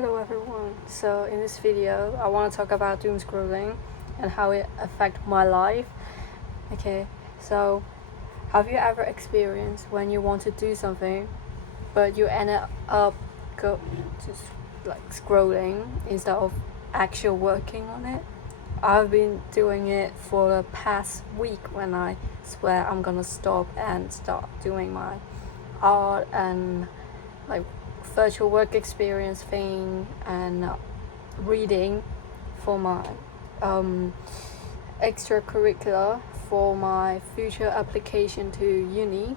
Hello everyone. So in this video, I want to talk about doom scrolling and how it affects my life. Okay, so have you ever experienced when you want to do something, but you ended up just like scrolling instead of actual working on it? I've been doing it for the past week when I swear I'm gonna stop and start doing my art and like virtual work experience thing and reading for my extracurricular for my future application to uni.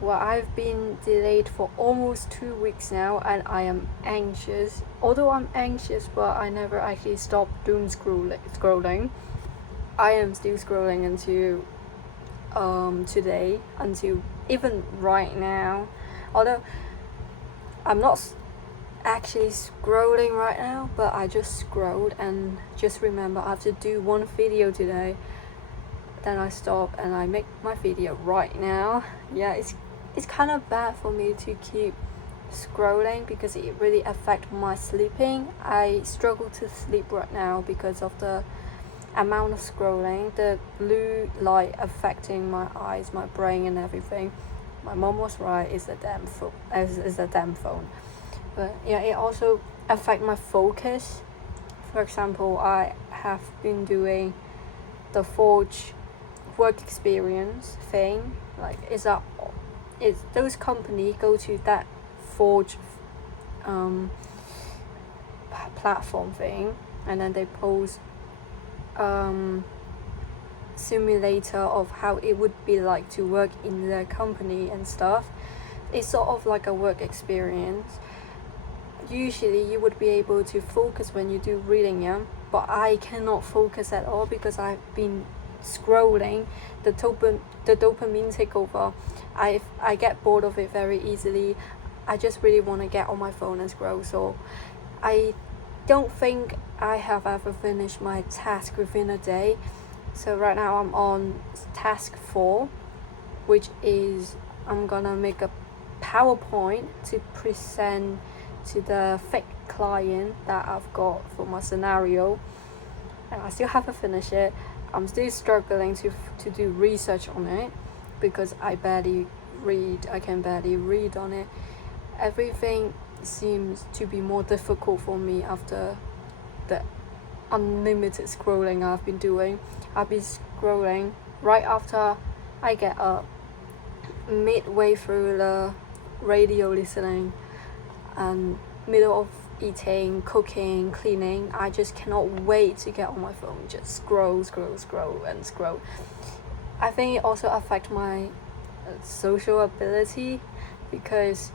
Well, I've been delayed for almost 2 weeks now and I am anxious. Although I'm anxious, but I never actually stopped doom scrolling. I am still scrolling until today, until even right now. Although I'm not actually scrolling right now, but I just scrolled and just remember I have to do one video today. Then I stop and I make my video right now. Yeah, it's kind of bad for me to keep scrolling because it really affects my sleeping. I struggle to sleep right now because of the amount of scrolling, the blue light affecting my eyes, my brain and everything. My mom was right, it's a damn phone. But yeah, it also affect my focus. For example, I have been doing the Forge work experience thing. Like it's those company go to that Forge platform thing, and then they post simulator of how it would be like to work in their company and stuff. It's sort of like a work experience. Usually you would be able to focus when you do reading, yeah, but I cannot focus at all because I've been scrolling. The dopamine takeover. I get bored of it very easily. I just really want to get on my phone and scroll. So I don't think I have ever finished my task within a day. So right now I'm on task 4, which is I'm gonna make a PowerPoint to present to the fake client that I've got for my scenario, and I still haven't finished it. I'm still struggling to do research on it because I can barely read on it. Everything seems to be more difficult for me after the unlimited scrolling I've been doing. I've been scrolling right after I get up, midway through the radio listening, and middle of eating, cooking, cleaning. I just cannot wait to get on my phone, just scroll. I think it also affects my social ability because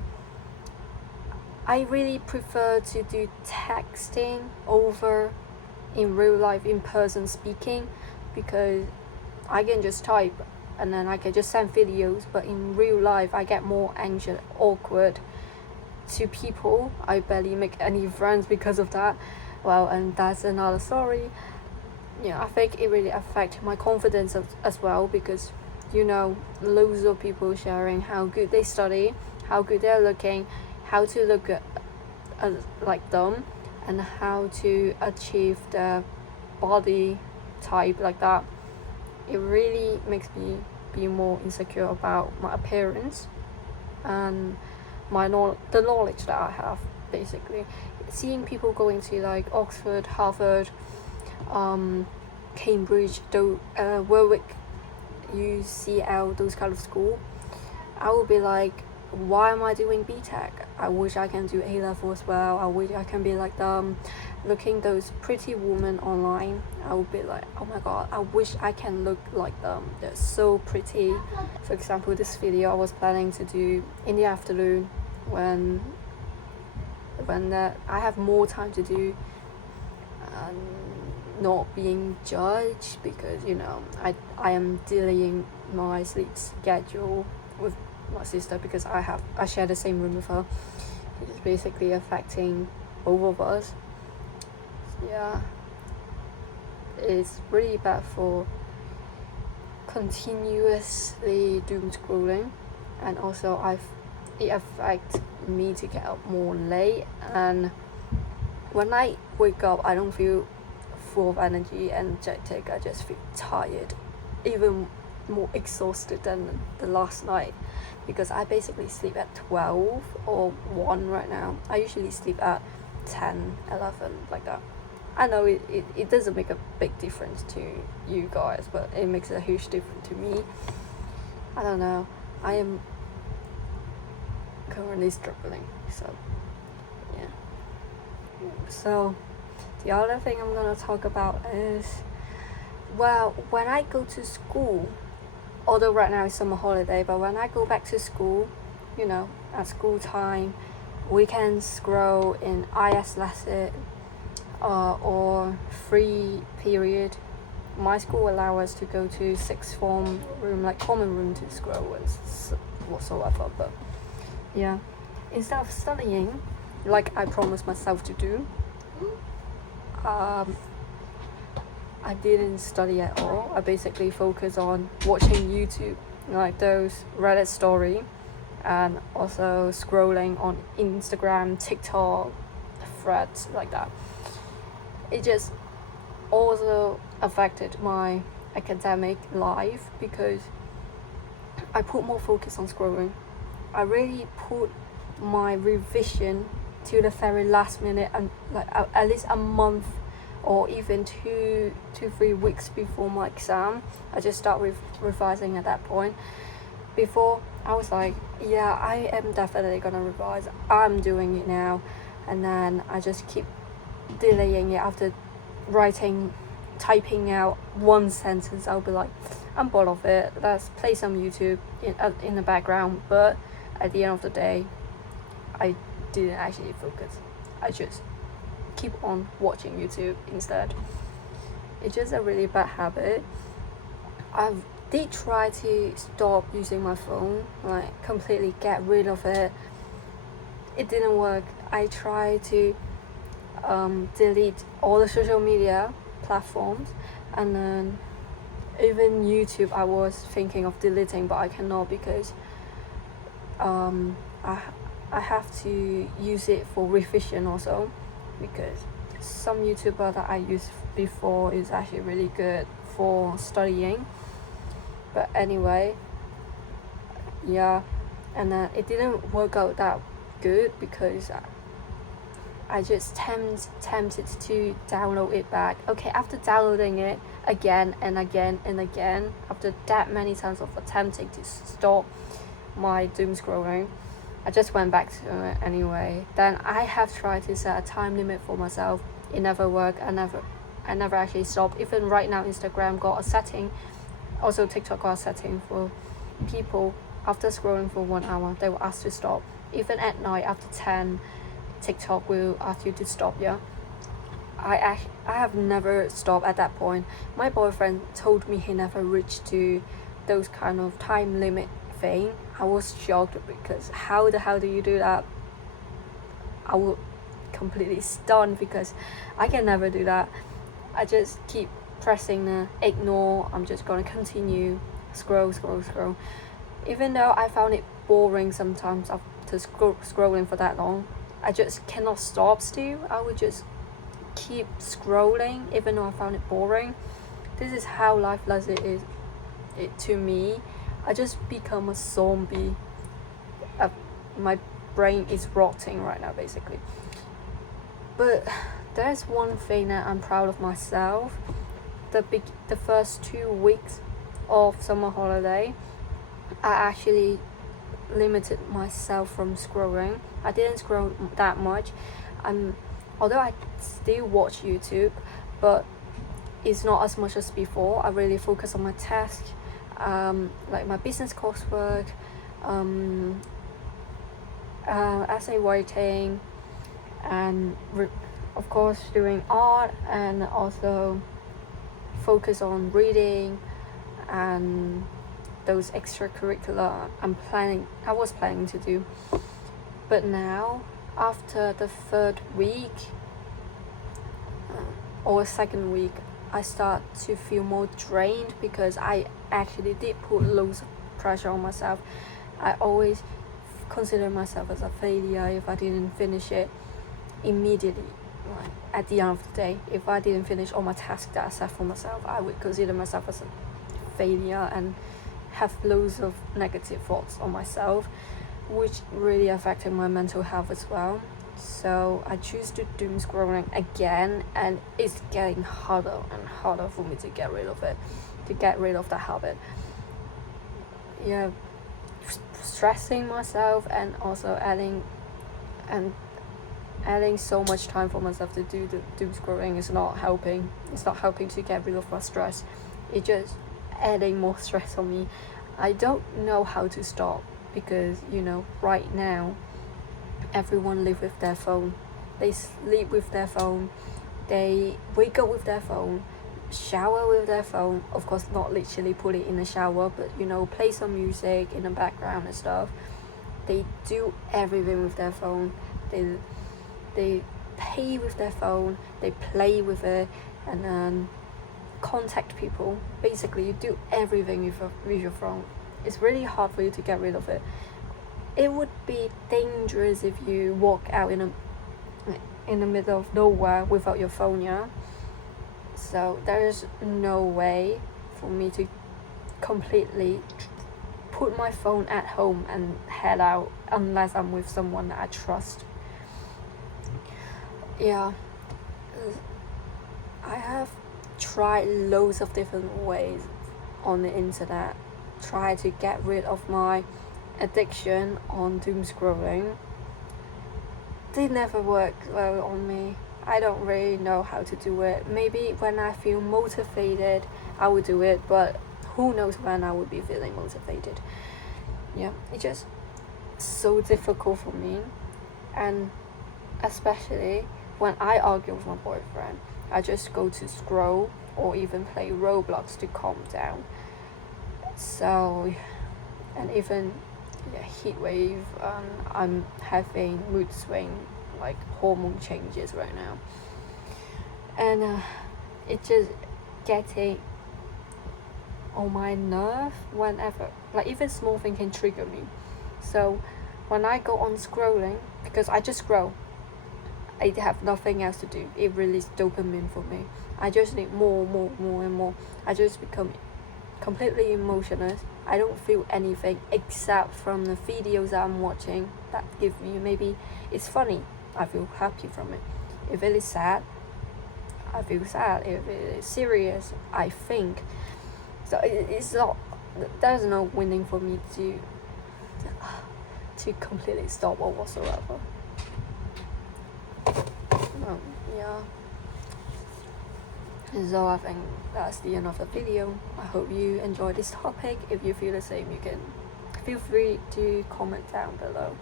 I really prefer to do texting over in real life, in person speaking, because I can just type and then I can just send videos, but in real life I get more anxious, awkward to people. I barely make any friends because of that. Well, and that's another story. Yeah, I think it really affects my confidence as well because loads of people sharing how good they study, how good they're looking, how to look like them, and how to achieve the body type like that. It really makes me be more insecure about my appearance and the knowledge that I have. Basically, seeing people going to like Oxford, Harvard, Cambridge, Warwick, UCL, those kind of school, I would be like, why am I doing BTEC? I wish I can do A-level as well. I wish I can be like them. Looking those pretty women online, I would be like, oh my god, I wish I can look like them. They're so pretty. For example, this video I was planning to do in the afternoon when I have more time to do and not being judged because I am delaying my sleep schedule with my sister because I share the same room with her. It's basically affecting both of us. Yeah, it's really bad for continuously doom scrolling, and also it affects me to get up more late and when I wake up, I don't feel full of energy, energetic. I just feel tired, even more exhausted than the last night, because I basically sleep at 12 or 1 right now. I usually sleep at 10, 11, like that. I know it doesn't make a big difference to you guys, but it makes a huge difference to me. I don't know. I am currently struggling, so yeah. So the other thing I'm gonna talk about is, well, when I go to school, although right now it's summer holiday, but when I go back to school, at school time, we can scroll in IS lesson or free period. My school allow us to go to sixth form room, like common room, to scroll and whatsoever. But yeah, instead of studying, like I promised myself to do, I didn't study at all. I basically focused on watching YouTube, like those Reddit story, and also scrolling on Instagram, TikTok, threads, like that. It just also affected my academic life because I put more focus on scrolling. I really put my revision to the very last minute, and like at least a month or even 2-3 weeks before my exam. I just start revising at that point. Before, I was like, yeah, I am definitely gonna revise. I'm doing it now. And then I just keep delaying it. After typing out one sentence, I'll be like, I'm bored of it, let's play some YouTube in the background. But at the end of the day, I didn't actually focus. I just keep on watching YouTube instead. It's just a really bad habit. I did try to stop using my phone, like completely get rid of it. It didn't work. I tried to delete all the social media platforms, and then even YouTube I was thinking of deleting, but I cannot because I have to use it for revision also, because some YouTuber that I used before is actually really good for studying. But anyway, yeah, and then it didn't work out that good because I just tempted to download it back. Okay, after downloading it again and again and again, after that many times of attempting to stop my doom scrolling, I just went back to it anyway. Then I have tried to set a time limit for myself. It never worked. I never actually stopped. Even right now, Instagram got a setting, also TikTok got a setting for people after scrolling for 1 hour, they will ask to stop. Even at night after 10, TikTok will ask you to stop. Yeah, I have never stopped at that point. My boyfriend told me he never reached to those kind of time limit thing. I was shocked because how the hell do you do that? I was completely stunned because I can never do that. I just keep pressing the ignore. I'm just gonna continue scroll. Even though I found it boring sometimes after scrolling for that long, I just cannot stop still. I would just keep scrolling even though I found it boring. This is how lifeless it is to me. I just become a zombie. My brain is rotting right now basically. But there's one thing that I'm proud of myself. The first 2 weeks of summer holiday, I actually limited myself from scrolling. I didn't scroll that much. Although I still watch YouTube, but it's not as much as before. I really focus on my task, like my business coursework, essay writing, and of course doing art, and also focus on reading and those extracurricular I was planning to do. But now, after the 3rd week or 2nd week, I start to feel more drained because I actually did put loads of pressure on myself. I always consider myself as a failure if I didn't finish it immediately. like, at the end of the day, if I didn't finish all my tasks that I set for myself, I would consider myself as a failure and have loads of negative thoughts on myself, which really affected my mental health as well. So I choose to doom scrolling again, and it's getting harder and harder for me to get rid of it, to get rid of that habit. Yeah, stressing myself and also adding so much time for myself to do the doom scrolling is not helping. It's not helping to get rid of my stress. It's just adding more stress on me. I don't know how to stop because, you know, right now everyone live with their phone. They sleep with their phone. They wake up with their phone, shower with their phone. Of course, not literally put it in the shower, but, you know, play some music in the background and stuff. They do everything with their phone. They pay with their phone. They play with it, and then contact people. Basically, you do everything with your phone. It's really hard for you to get rid of it. It would be dangerous if you walk out in the middle of nowhere without your phone, yeah? So there is no way for me to completely put my phone at home and head out unless I'm with someone that I trust. Yeah, I have tried loads of different ways on the internet, try to get rid of my addiction on doom scrolling. They never work well on me. I don't really know how to do it. Maybe when I feel motivated I would do it, but who knows when I would be feeling motivated. Yeah, it's just so difficult for me, and especially when I argue with my boyfriend, I just go to scroll or even play Roblox to calm down. So, and even heat wave, I'm having mood swing, like hormone changes right now, and it just getting on my nerve whenever, like, even small thing can trigger me. So when I go on scrolling, because I just scroll, I have nothing else to do, it releases dopamine for me. I just need more and more. I just become completely emotionless. I don't feel anything except from the videos that I'm watching that give me, maybe it's funny, I feel happy from it. If it is sad, I feel sad. If it is serious, I think. So it's not, there's no winning for me to completely stop or whatsoever. Yeah. So I think that's the end of the video. I hope you enjoyed this topic. If you feel the same, you can feel free to comment down below.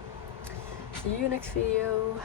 See you next video.